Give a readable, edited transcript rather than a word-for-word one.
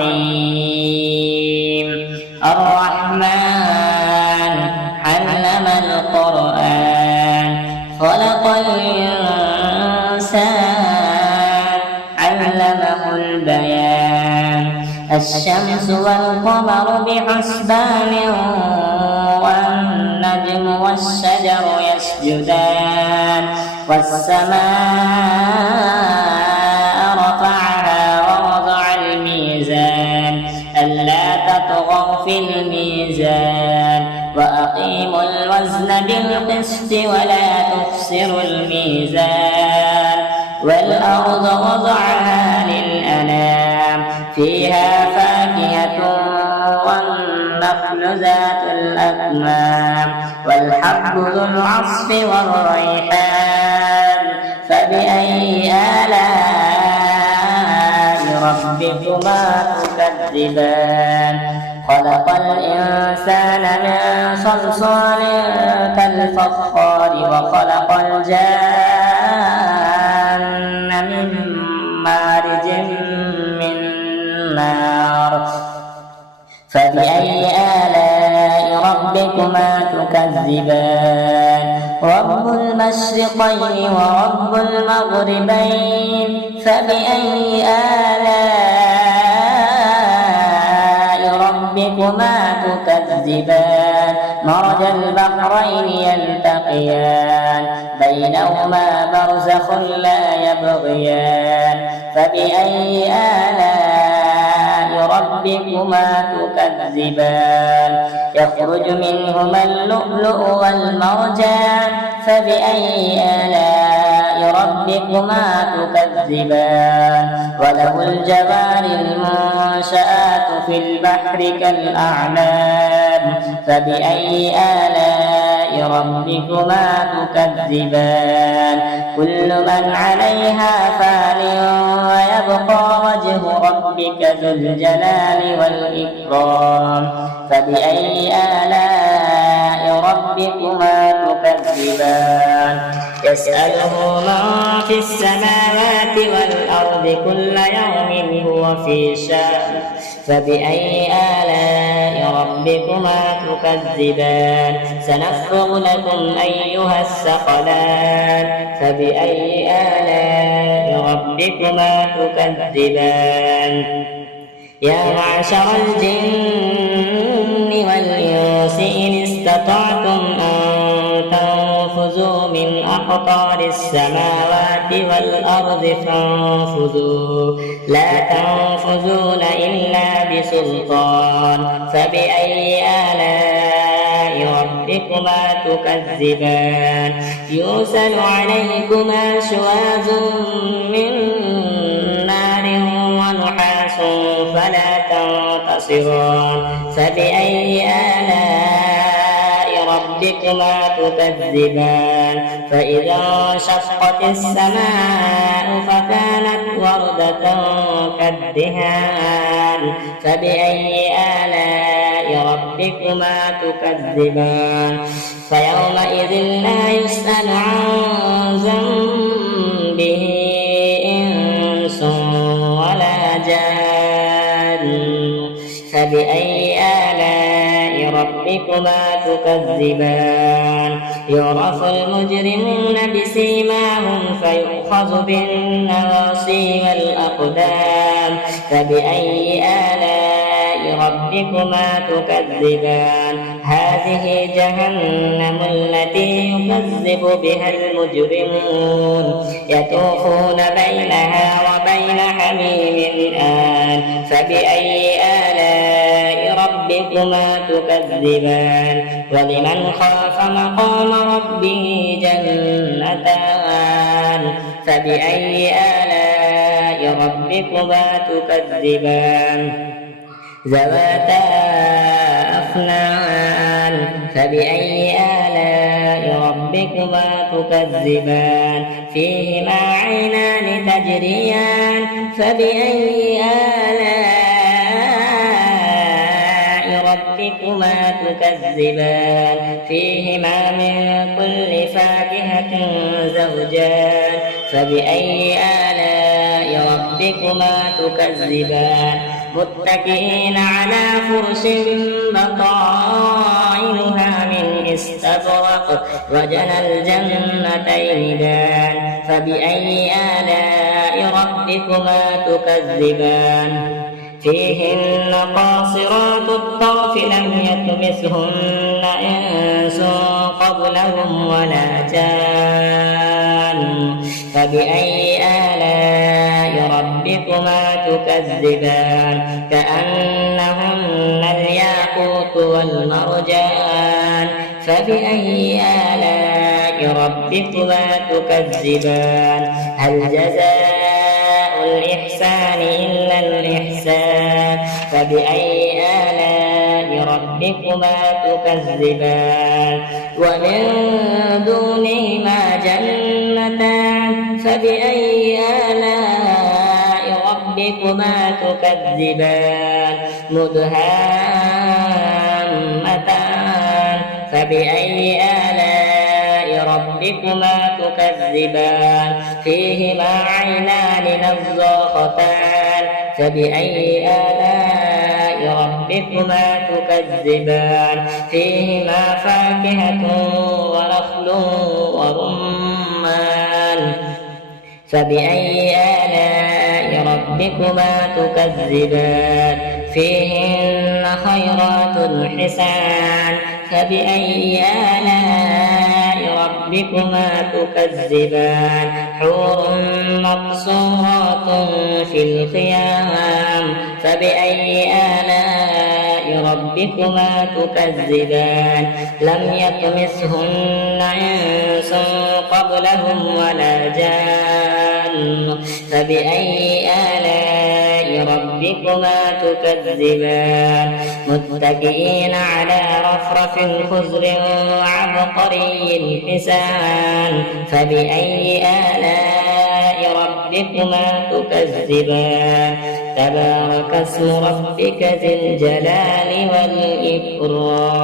الرحيم الرحمن علم القرآن خلق الإنسان علمه البيان الشمس والقمر بحسبان والنجم والشجر يسجدان والسماء رفعها ووضع الميزان ألا تطغوا في الميزان وأقيموا الوزن بالقسط ولا تخسروا الميزان والأرض وضعها للأنام فيها فاكهة والنخل ذات الأكمام والحب ذو العصف والريحان فبأي آلاء ربكما تكذبان خلق الإنسان من صلصال كالفخار وخلق الجان من مارج من نار فبأي آلاء ربكما تكذبان رب المشرقين ورب المغربين فبأي آلاء ربكما تكذبان مرج البحرين يلتقيان بينهما برزخ لا يبغيان فبأي آلاء ربكما تكذبان يخرج منهما اللؤلؤ والمرجان فبأي آلاء ربكما تكذبان وله الجوار المنشآت في البحر كالأعلام فبأي آلاء ربكما تكذبان كل من عليها فان ويبقى وجه ربك ذو الجلال والإكرام فبأي آلاء ربكما تكذبان يسأله من في السماوات والأرض كل يوم هو في شأن فبأي آلاء ربكما تكذبان سنفرغ لكم أيها الثقلان فبأي آلاء ربكما تكذبان يا معشر الجن والإنس إن استطعتم أن تنفذوا من أقطار السماوات والأرض فانفذوا لا تنفذون إلا بسلطان فبأي آلاء ربكما تكذبان يرسل عليكما شواظ من نار ونحاس فلا تنتصران فبأي آلاء ربكما تكذبان فإذا انشقت السماء فكانت وردة كالدهان فبأي آلاء ربكما تكذبان فيومئذ لا يسأل عن ذنبه إنس ولا جان فبأي آلاء ربكما تكذبان يعرف المجرمون بسيماهم فيؤخذ بالنواصي والأقدام فبأي آلاء ربكما تكذبان هذه جهنم التي يكذب بها المجرمون يطوفون بينها وبين حميم آن فبأي آلاء ربكما تكذبان ولمن خاف مقام ربه جنتان فبأي آلاء ربكما تكذبان ذواتا أفنان فبأي آلاء ربكما تكذبان فيهما عينان تجريان فبأي آلاء ربكما تكذبان فيهما من كل فاكهة زوجان فبأي آلاء ربكما تكذبان متكئين على فرش بطائنها من استبرق وجنى الجنتين دان فبأي آلاء ربكما تكذبان فيهن قاصرات الطرف لم يطمثهن إنس قبلهم ولا جان فبأي آلاء ربكما تكذبان كأنهن الياقوت والمرجان فبأي آلاء ربكما تكذبان هل جزاء الإحسان إلا الإحسان فبأي آلاء ربكما تكذبان ومن دونهما جنتان فبأي آلاء ربكما تكذبان مدهامتان فبأي آلاء ربكما تكذبان فيهما عينان نضاختان فبأي آلاء ربكما تكذبان فيهما فاكهة ونخل ورمان فبأي آلاء ربكما تكذبان فيهن خيرات حسان فبأي آلاء ربكما تكذبان حور مقصورات في الخيام فبأي آلاء ربكما تكذبان لم يطمثهن إنس قبلهم ولا جان فبأي آلاء ربكما تكذبان متكئين على رفرف خضر وعبقري حسان فبأي آلاء ربكما تكذبان تبارك اسم ربك ذي الجلال والإكرام